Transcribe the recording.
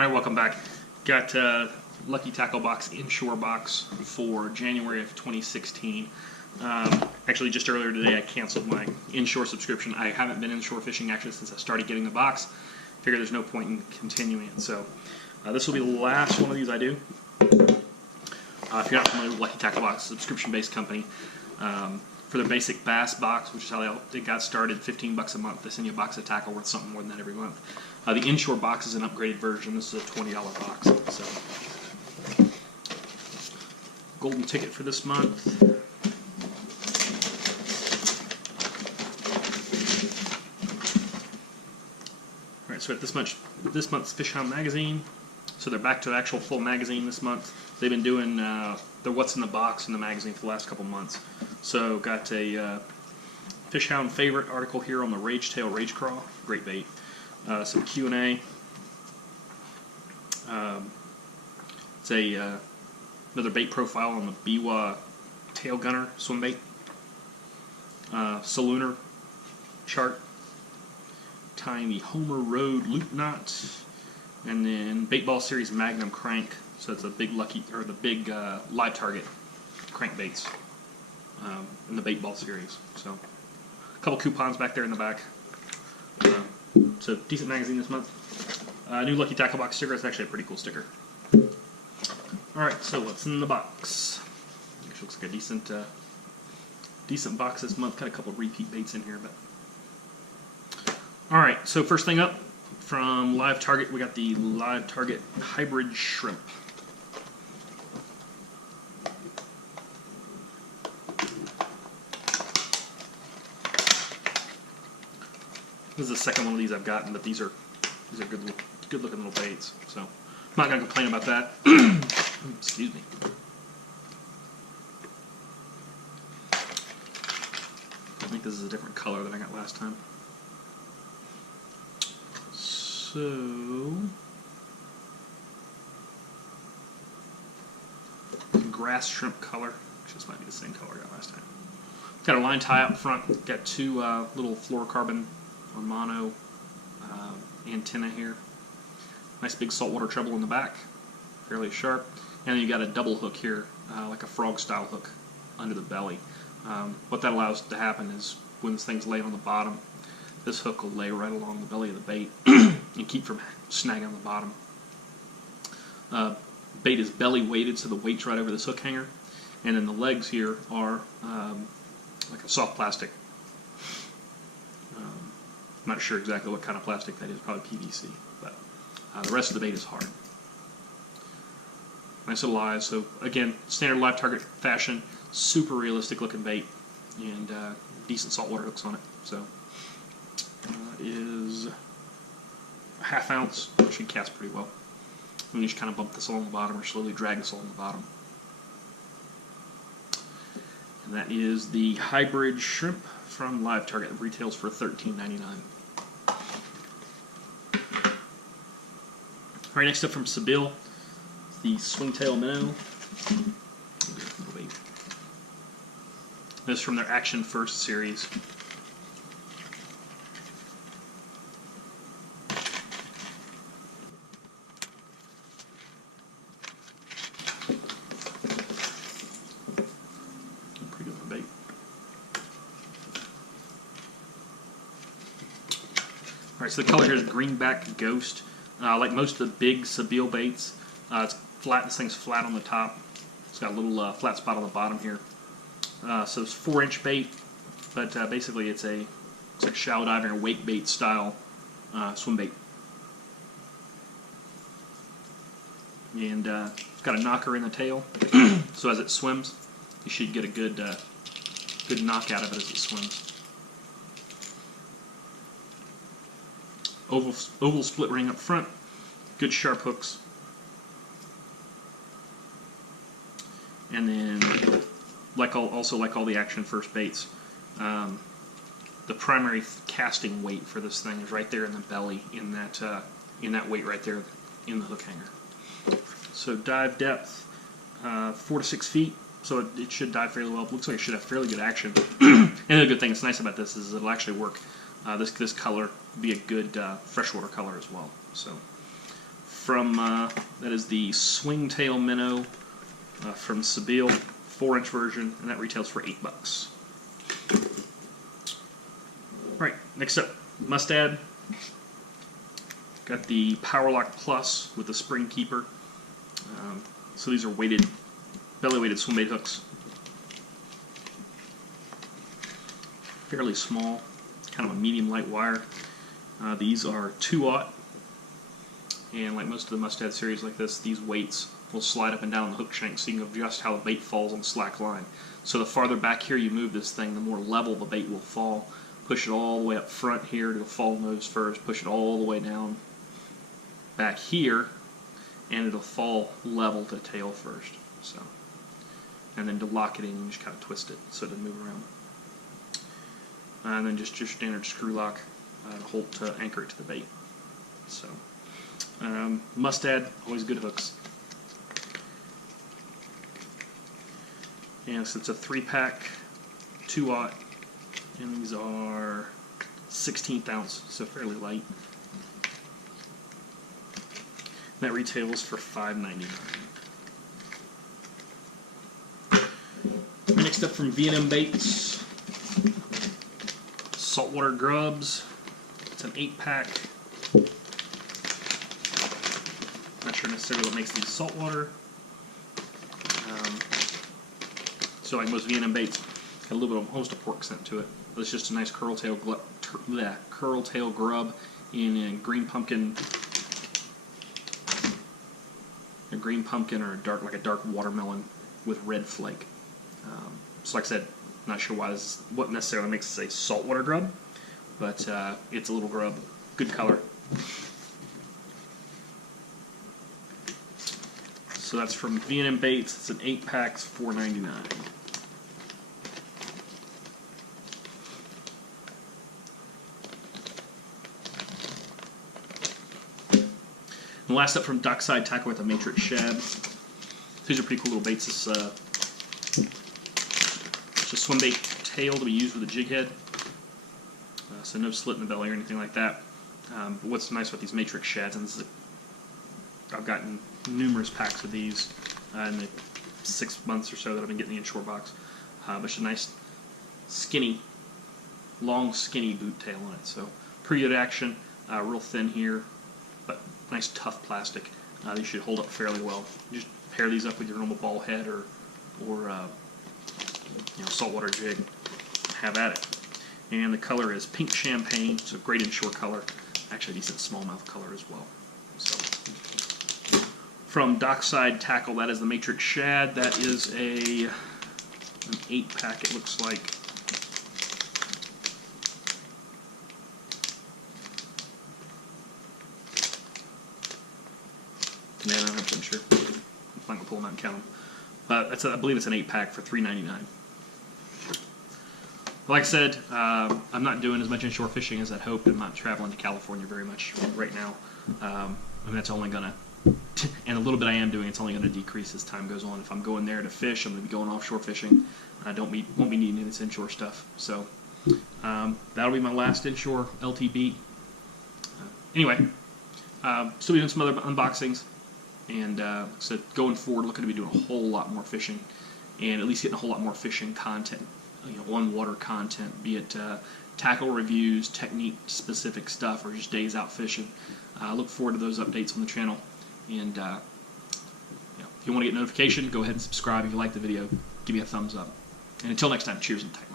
Alright, welcome back. Got Lucky Tackle Box Inshore box for January of 2016. Actually, just earlier today I canceled my inshore subscription. I haven't been inshore fishing actually since I started getting the box. Figured there's no point in continuing it. So this will be the last one of these I do. If you're not familiar with Lucky Tackle Box, subscription-based company. For their basic bass box, which is how they got started, $15 a month. They send you a box of tackle worth something more than that every month. The Inshore box is an upgraded version. This is a $20 box. So, golden ticket for this month. All right, so at this month's Fish Hound magazine. So they're back to the actual full magazine this month. They've been doing the What's in the Box in the magazine for the last couple months. So got a Fish Hound favorite article here on the Rage Tail Rage Craw, great bait. Some Q&A. It's another bait profile on the Biwa Tail Gunner swim bait. Salooner chart. Tying the Homer Road loop knot. And then Bait Ball Series Magnum crank. So it's a big big live target crankbaits in the Bait Ball series. So a couple coupons back there in the back. So decent magazine this month. New Lucky Tackle Box sticker. It's actually a pretty cool sticker. All right, so what's in the box? Actually looks like a decent box this month. Got a couple repeat baits in here, but all right. So first thing up. From Live Target, we got the Live Target Hybrid Shrimp. This is the second one of these I've gotten, but these are good looking little baits. So I'm not gonna complain about that. Excuse me. I think this is a different color than I got last time. So, grass shrimp color, which this might be the same color I got last time. Got a line tie up front. Got two little fluorocarbon or mono antenna here. Nice big saltwater treble in the back, fairly sharp. And then you got a double hook here, like a frog style hook under the belly. What that allows to happen is when this thing's laying on the bottom, this hook will lay right along the belly of the bait and keep from snagging on the bottom. Bait is belly weighted, so the weight's right over this hook hanger. And then the legs here are like a soft plastic. I'm not sure exactly what kind of plastic that is, probably PVC. But the rest of the bait is hard. Nice little eyes. So again, standard Live Target fashion, super realistic looking bait, and decent saltwater hooks on it. So. Is a ½ ounce. Should cast pretty well. And you just kind of bump this along the bottom or slowly drag this along the bottom. And that is the Hybrid Shrimp from Live Target. It retails for $13.99. Alright, next up from Sebile, the Swingtail Minnow. This is from their Action First series. Alright, so the color here is Greenback Ghost. Like most of the big Sebile baits, it's flat. This thing's flat on the top. It's got a little flat spot on the bottom here. So it's 4-inch bait, but basically it's like shallow diving or wake bait style swim bait. And it's got a knocker in the tail, so as it swims, you should get a good knock out of it as it swims. Oval split ring up front, good sharp hooks, and then like all the Action First baits, the primary casting weight for this thing is right there in the belly, in that weight right there in the hook hanger. So dive depth 4 to 6 feet, so it should dive fairly well. It looks like it should have fairly good action. And the good thing that's nice about this is it'll actually work. This color would be a good freshwater color as well. So from that is the Swingtail Minnow from Sebile, 4-inch version, and that retails for $8. Right, next up, Mustad. Got the Powerlock Plus with the spring keeper. So these are weighted, belly-weighted swim bait hooks. Fairly small, kind of a medium light wire. These are 2/0, and like most of the Mustad series like this, these weights will slide up and down the hook shank so you can adjust how the bait falls on slack line. So the farther back here you move this thing, the more level the bait will fall. Push it all the way up front here to the fall nose first, push it all the way down back here, and it'll fall level to tail first. So, and then to lock it in, you just kind of twist it so it doesn't move around. And then just your standard screw lock to anchor it to the bait. So, Mustad, always good hooks. And so it's a 3-pack, 2/0, and these are 1/16 ounce, so fairly light. And that retails for $5.99. Next up from V&M Baits, Saltwater Grubs. It's an 8-pack. Not sure necessarily what makes these saltwater. So like most V&M baits, got a little bit of almost a pork scent to it. But it's just a nice curl tail grub in a green pumpkin, or like a dark watermelon with red flake. So like I said, not sure what necessarily makes this a saltwater grub, but it's a little grub, good color. So that's from V&M Baits. It's an 8-pack, $4.99. And last up from Dockside Tackle with a Matrix Shad. These are pretty cool little baits. It's a swim bait tail to be used with a jig head. So no slit in the belly or anything like that. But what's nice about these Matrix Shads, and I've gotten numerous packs of these in the 6 months or so that I've been getting the Inshore box. But it's a nice skinny, long skinny boot tail on it. So pretty good action, real thin here, but nice tough plastic. These should hold up fairly well. You just pair these up with your normal ball head or saltwater jig. Have at it. And the color is pink champagne. It's a great Inshore color. Actually, a decent smallmouth color as well. So, from Dockside Tackle, that is the Matrix Shad. That is an 8-pack. It looks like. Yeah, I'm not sure. I'm not gonna pull them out and count them. But I believe it's an 8-pack for $3.99. Like I said, I'm not doing as much inshore fishing as I'd hoped. I'm not traveling to California very much right now, and that's only gonna. And the little bit I am doing, it's only going to decrease as time goes on. If I'm going there to fish, I'm going to be going offshore fishing. I won't be needing any of this inshore stuff. So that'll be my last inshore LTB. Anyway, still be doing some other unboxings, and so going forward, looking to be doing a whole lot more fishing, and at least getting a whole lot more fishing content, on water content, be it tackle reviews, technique specific stuff, or just days out fishing. Look forward to those updates on the channel. And if you want to get notification, go ahead and subscribe. If you like the video, give me a thumbs up. And until next time, cheers and thanks.